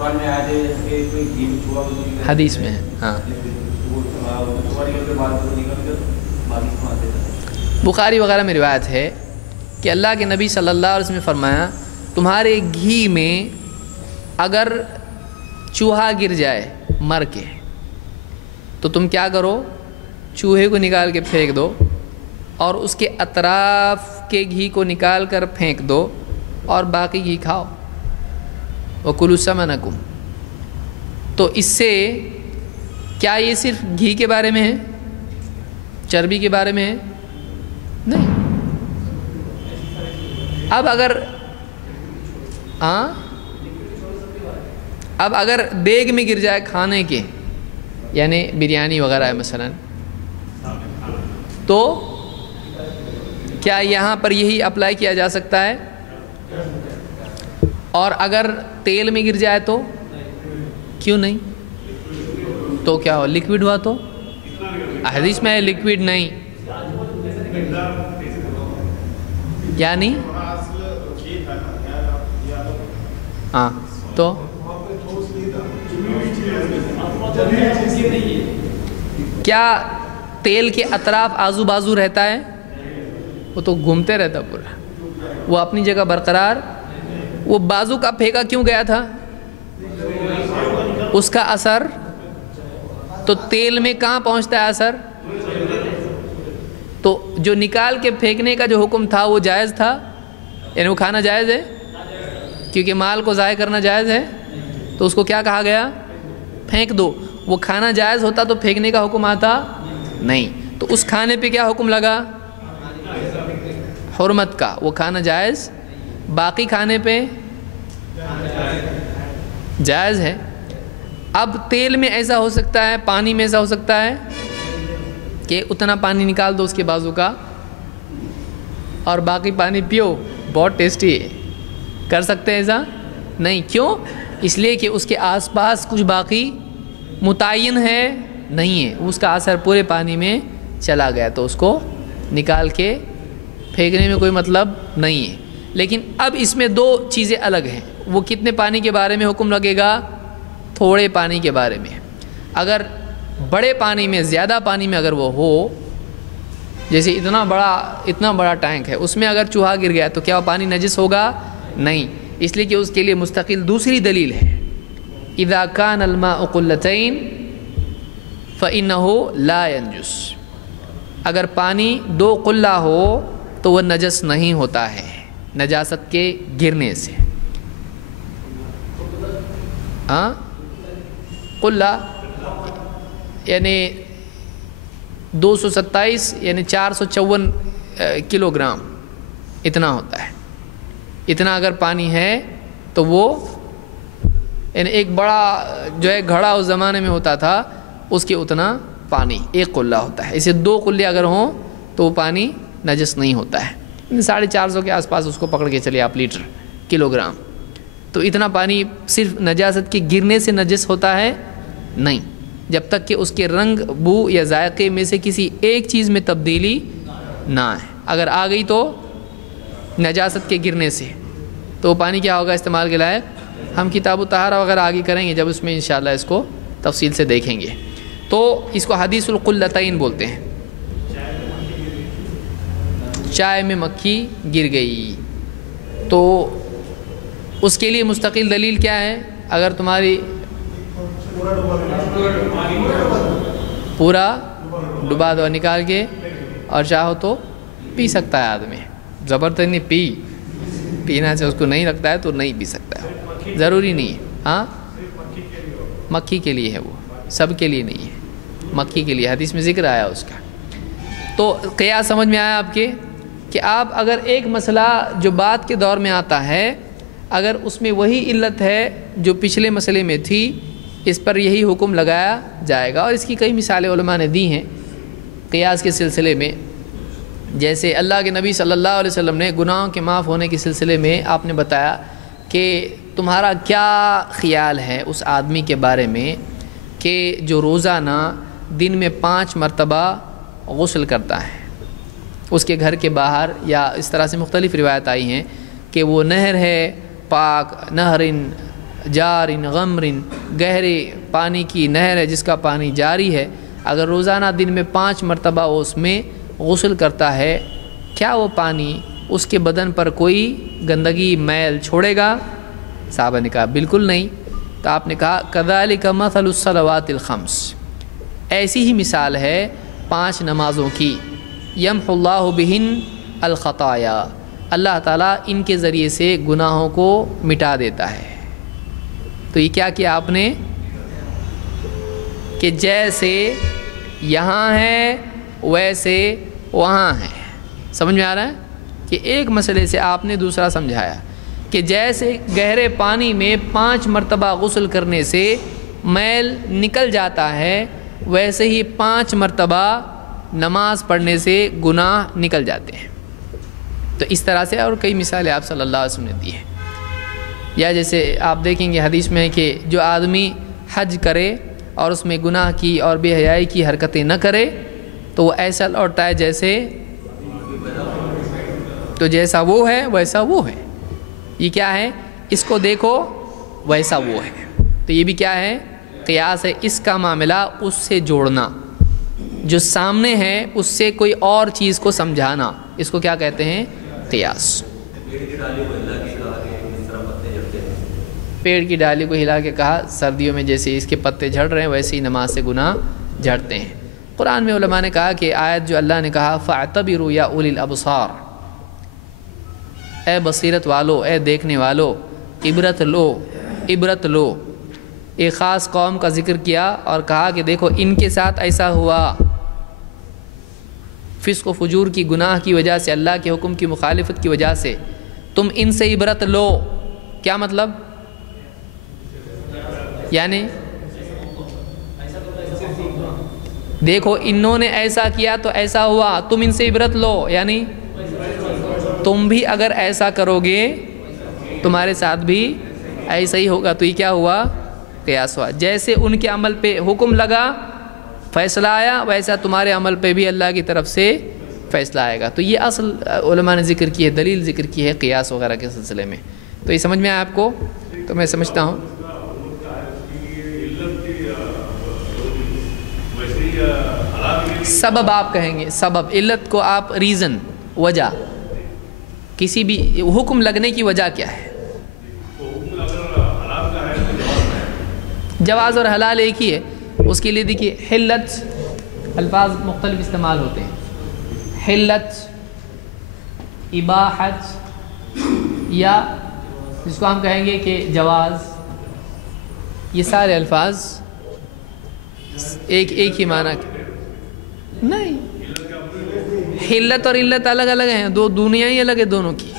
قرآن میں آیا ہے کہ کوئی گھی میں چھوا حدیث میں ہے ہاں. بخاری وغیرہ میں روایت ہے کہ اللہ کے نبی صلی اللہ علیہ وسلم نے فرمایا تمہارے گھی میں اگر چوہا گر جائے مر کے تو تم کیا کرو, چوہے کو نکال کے پھینک دو اور اس کے اطراف کے گھی کو نکال کر پھینک دو اور باقی گھی کھاؤ. وَكُلُوا سَمَنَكُمْ. تو اس سے کیا یہ صرف گھی کے بارے میں ہے, چربی کے بارے میں ہے؟ نہیں. اب اگر دیگ میں گر جائے کھانے کے, یعنی بریانی وغیرہ ہے مثلا, تو کیا یہاں پر یہی اپلائی کیا جا سکتا ہے؟ اور اگر تیل میں گر جائے تو کیوں نہیں؟ تو کیا ہو, لکوڈ ہوا تو؟ حدیث میں ہے لکوڈ نہیں, یعنی ہاں تو کیا تیل کے اطراف آزو بازو رہتا ہے؟ وہ تو گھومتے رہتا پورا, وہ اپنی جگہ برقرار. وہ بازو کا پھینکا کیوں گیا تھا؟ اس کا اثر تو تیل میں کہاں پہنچتا ہے اثر؟ تو جو نکال کے پھینکنے کا جو حکم تھا وہ جائز تھا, یعنی وہ کھانا جائز ہے کیونکہ مال کو ضائع کرنا جائز ہے, تو اس کو کیا کہا گیا؟ پھینک دو. وہ کھانا جائز ہوتا تو پھینکنے کا حکم آتا نہیں, تو اس کھانے پہ کیا حکم لگا؟ حرمت کا. وہ کھانا جائز, باقی کھانے پہ جائز ہے. اب تیل میں ایسا ہو سکتا ہے, پانی میں ایسا ہو سکتا ہے کہ اتنا پانی نکال دو اس کے بازو کا اور باقی پانی پیو, بہت ٹیسٹی ہے. کر سکتے ہیں ایسا؟ نہیں. کیوں؟ اس لیے کہ اس کے آس پاس کچھ باقی متعین ہے نہیں ہے, اس کا اثر پورے پانی میں چلا گیا, تو اس کو نکال کے پھینکنے میں کوئی مطلب نہیں ہے. لیکن اب اس میں دو چیزیں الگ ہیں. وہ کتنے پانی کے بارے میں حکم لگے گا؟ تھوڑے پانی کے بارے میں. اگر بڑے پانی میں, زیادہ پانی میں اگر وہ ہو, جیسے اتنا بڑا ٹینک ہے, اس میں اگر چوہا گر گیا تو کیا وہ پانی نجس ہوگا؟ نہیں. اس لیے کہ اس کے لیے مستقل دوسری دلیل ہے, اذا کان الماء قلتین فانہ لا ینجس. اگر پانی 2 قلہ ہو تو وہ نجس نہیں ہوتا ہے نجاست کے گرنے سے. ہاں, قلہ یعنی 227 یعنی 454 کلو گرام اتنا ہوتا ہے. اتنا اگر پانی ہے تو وہ یعنی ایک بڑا جو ہے گھڑا اس زمانے میں ہوتا تھا, اس کے اتنا پانی 1 قلہ ہوتا ہے. اسے 2 قلے اگر ہوں تو وہ پانی نجس نہیں ہوتا ہے. 450 کے آس پاس اس کو پکڑ کے چلے آپ, لیٹر کلو گرام. تو اتنا پانی صرف نجاست کے گرنے سے نجس ہوتا ہے نہیں, جب تک کہ اس کے رنگ, بو یا ذائقے میں سے کسی ایک چیز میں تبدیلی نہ آئے. اگر آ گئی تو نجاست کے گرنے سے, تو وہ پانی کیا ہوگا استعمال کے لائق؟ ہم کتاب الطہارہ وغیرہ آگے کریں گے جب اس میں انشاءاللہ اس کو تفصیل سے دیکھیں گے. تو اس کو حدیث القلتین بولتے ہیں. چائے میں مکھی گر گئی تو اس کے لیے مستقل دلیل کیا ہے؟ اگر تمہاری پورا ڈبا دو نکال کے, اور چاہو تو پی سکتا ہے آدمی, زبردستی پینا سے اس کو نہیں لگتا ہے تو نہیں پی سکتا ہے, ضروری نہیں ہے. ہاں, مکھی کے لیے ہے, وہ سب کے لیے نہیں ہے, مکھی کے لیے حدیث میں ذکر آیا اس کا. تو قیاس سمجھ میں آیا آپ کے کہ آپ اگر ایک مسئلہ جو بعد کے دور میں آتا ہے, اگر اس میں وہی علت ہے جو پچھلے مسئلے میں تھی, اس پر یہی حکم لگایا جائے گا. اور اس کی کئی مثالیں علماء نے دی ہیں قیاس کے سلسلے میں. جیسے اللہ کے نبی صلی اللہ علیہ وسلم نے گناہوں کے معاف ہونے کے سلسلے میں آپ نے بتایا کہ تمہارا کیا خیال ہے اس آدمی کے بارے میں کہ جو روزانہ دن میں 5 مرتبہ غسل کرتا ہے, اس کے گھر کے باہر, یا اس طرح سے مختلف روایت آئی ہیں کہ وہ نہر ہے, پاک نہرن جارن غمرن، گہرے پانی کی نہر ہے جس کا پانی جاری ہے، اگر روزانہ دن میں 5 مرتبہ وہ اس میں غسل کرتا ہے، کیا وہ پانی اس کے بدن پر کوئی گندگی میل چھوڑے گا؟ صحابہ نے کہا بالکل نہیں۔ تو آپ نے کہا کذالک مثل الصلوات الخمس، ایسی ہی مثال ہے 5 نمازوں کی، یمحو اللہ بہن الخطایا، اللہ تعالیٰ ان کے ذریعے سے گناہوں کو مٹا دیتا ہے۔ تو یہ کیا آپ نے کہ جیسے یہاں ہے ویسے وہاں ہے۔ سمجھ میں آ رہا ہے کہ ایک مسئلے سے آپ نے دوسرا سمجھایا کہ جیسے گہرے پانی میں 5 مرتبہ غسل کرنے سے میل نکل جاتا ہے، ویسے ہی 5 مرتبہ نماز پڑھنے سے گناہ نکل جاتے ہیں۔ تو اس طرح سے اور کئی مثالیں آپ صلی اللہ علیہ وسلم نے دی ہیں۔ یا جیسے آپ دیکھیں گے حدیث میں ہے کہ جو آدمی حج کرے اور اس میں گناہ کی اور بے حیائی کی حرکتیں نہ کرے تو وہ ایسا لوٹتا ہے جیسے، تو جیسا وہ ہے ویسا وہ ہے۔ یہ کیا ہے؟ اس کو دیکھو ویسا وہ ہے۔ تو یہ بھی کیا ہے؟ قیاس ہے۔ اس کا معاملہ اس سے جوڑنا، جو سامنے ہے اس سے کوئی اور چیز کو سمجھانا، اس کو کیا کہتے ہیں؟ قیاس۔ پیڑ کی ڈالی کو ہلا کے کہا سردیوں میں جیسے اس کے پتے جھڑ رہے ہیں ویسے ہی نماز سے گناہ جھڑتے ہیں۔ قرآن میں علماء نے کہا کہ آیت جو اللہ نے کہا فَاعْتَبِرُوا يَا أُولِي الْأَبْصَارِ، اے بصیرت والو، اے دیکھنے والو، عبرت لو، عبرت لو۔ ایک خاص قوم کا ذکر کیا اور کہا کہ دیکھو ان کے ساتھ ایسا ہوا، فسق و فجور کی گناہ کی وجہ سے، اللہ کے حکم کی مخالفت کی وجہ سے تم ان سے عبرت لو۔ کیا مطلب؟ یعنی دیکھو انہوں نے ایسا کیا تو ایسا ہوا، تم ان سے عبرت لو، یعنی تم بھی اگر ایسا کرو گے تمہارے ساتھ بھی ایسا ہی ہوگا۔ تو یہ کیا ہوا؟ قیاس ہوا۔ جیسے ان کے عمل پہ حکم لگا، فیصلہ آیا، ویسا تمہارے عمل پہ بھی اللہ کی طرف سے فیصلہ آئے گا۔ تو یہ اصل علماء نے ذکر کی ہے، دلیل ذکر کی ہے قیاس وغیرہ کے سلسلے میں۔ تو یہ سمجھ میں آیا آپ کو؟ تو میں سمجھتا ہوں سبب آپ کہیں گے، سبب، علت کو آپ ریزن، وجہ، کسی بھی حکم لگنے کی وجہ کیا ہے؟ جواز اور حلال ایک ہی ہے۔ اس کے لیے دیکھیے حلت، الفاظ مختلف استعمال ہوتے ہیں، حلت، اباحت، یا جس کو ہم کہیں گے کہ جواز، یہ سارے الفاظ ایک ہی معنی نہیں۔ حلت اور علت الگ الگ ہیں، دو دنیا ہی الگ ہے دونوں کی۔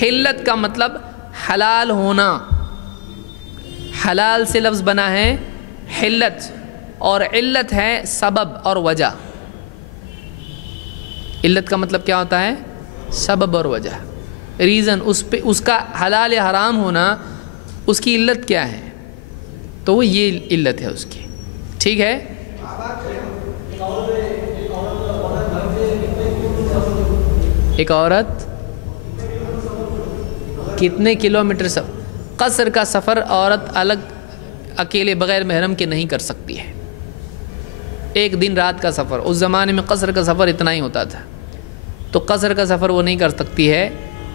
حلت کا مطلب حلال ہونا، حلال سے لفظ بنا ہے حلت، اور علت ہے سبب اور وجہ۔ علت کا مطلب کیا ہوتا ہے؟ سبب اور وجہ، ریزن، اس کا حلال یا حرام ہونا، اس کی علت کیا ہے؟ تو وہ یہ علت ہے اس کی، ٹھیک ہے۔ ایک عورت کتنے کلومیٹر قصر کا سفر عورت الگ اکیلے بغیر محرم کے نہیں کر سکتی ہے۔ ایک دن رات کا سفر، اس زمانے میں قصر کا سفر اتنا ہی ہوتا تھا، تو قصر کا سفر وہ نہیں کر سکتی ہے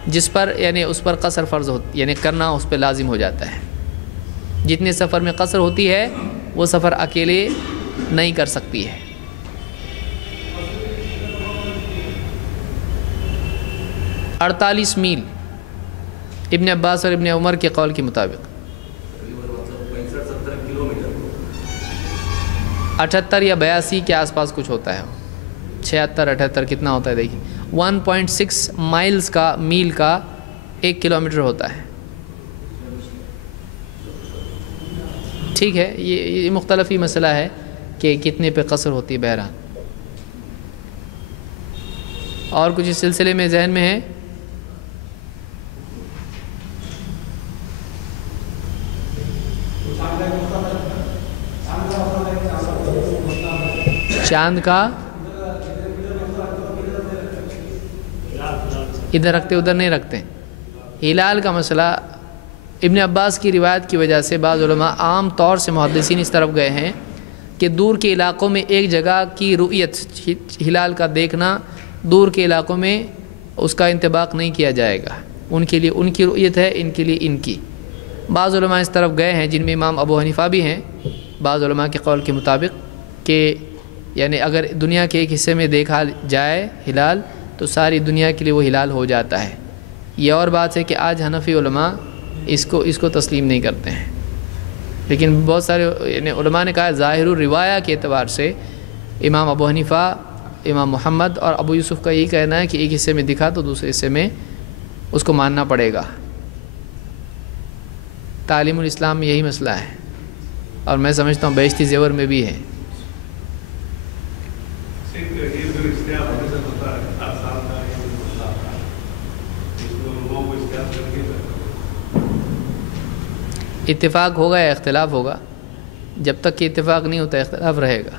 جس پر یعنی اس پر قصر فرض ہوتی، یعنی کرنا اس پہ لازم ہو جاتا ہے۔ جتنے سفر میں قصر ہوتی ہے وہ سفر اکیلے نہیں کر سکتی ہے۔ 48 میل ابن عباس اور ابن عمر کے قول کے مطابق، 78 یا 82 کے آس پاس کچھ ہوتا ہے، 76 78 کتنا ہوتا ہے دیکھیں، 1.6 مائلز کا، میل کا 1 کلومیٹر ہوتا ہے، ٹھیک ہے۔ یہ مختلف ہی مسئلہ ہے کہ کتنے پہ قصر ہوتی ہے۔ بہرحال اور کچھ اس سلسلے میں ذہن میں ہے؟ چاند کا ادھر رکھتے ادھر نہیں رکھتے۔ ہلال کا مسئلہ ابن عباس کی روایت کی وجہ سے بعض علماء عام طور سے محدثین اس طرف گئے ہیں کہ دور کے علاقوں میں ایک جگہ کی رؤیت ہلال کا دیکھنا دور کے علاقوں میں اس کا انطباق نہیں کیا جائے گا، ان کے لیے ان کی رؤیت ہے، ان کے لیے ان کی۔ بعض علماء اس طرف گئے ہیں جن میں امام ابو حنیفہ بھی ہیں، بعض علماء کے قول کے مطابق کہ یعنی اگر دنیا کے ایک حصے میں دیکھا جائے ہلال تو ساری دنیا کے لیے وہ ہلال ہو جاتا ہے۔ یہ اور بات ہے کہ آج حنفی علماء اس کو تسلیم نہیں کرتے ہیں، لیکن بہت سارے یعنی علماء نے کہا ظاہر الروایہ کے اعتبار سے امام ابو حنیفہ، امام محمد اور ابو یوسف کا یہی کہنا ہے کہ ایک حصے میں دکھا تو دوسرے حصے میں اس کو ماننا پڑے گا۔ تعلیم الاسلام میں یہی مسئلہ ہے، اور میں سمجھتا ہوں بیشتی زیور میں بھی ہے۔ اتفاق ہوگا یا اختلاف ہوگا، جب تک کہ اتفاق نہیں ہوتا اختلاف رہے گا،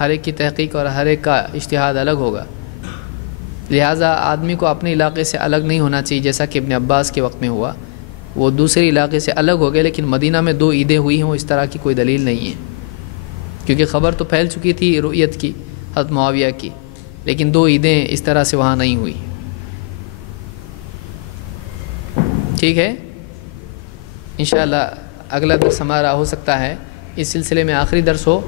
ہر ایک کی تحقیق اور ہر ایک کا اجتہاد الگ ہوگا، لہٰذا آدمی کو اپنے علاقے سے الگ نہیں ہونا چاہیے، جیسا کہ ابن عباس کے وقت میں ہوا، وہ دوسرے علاقے سے الگ ہو گئے، لیکن مدینہ میں 2 عیدیں ہوئی ہوں اس طرح کی کوئی دلیل نہیں ہے، کیونکہ خبر تو پھیل چکی تھی رؤیت کی حضرت معاویہ کی، لیکن 2 عیدیں اس طرح سے وہاں نہیں ہوئی۔ ٹھیک ہے، انشاءاللہ اگلا درس ہمارا ہو سکتا ہے اس سلسلے میں آخری درس ہو۔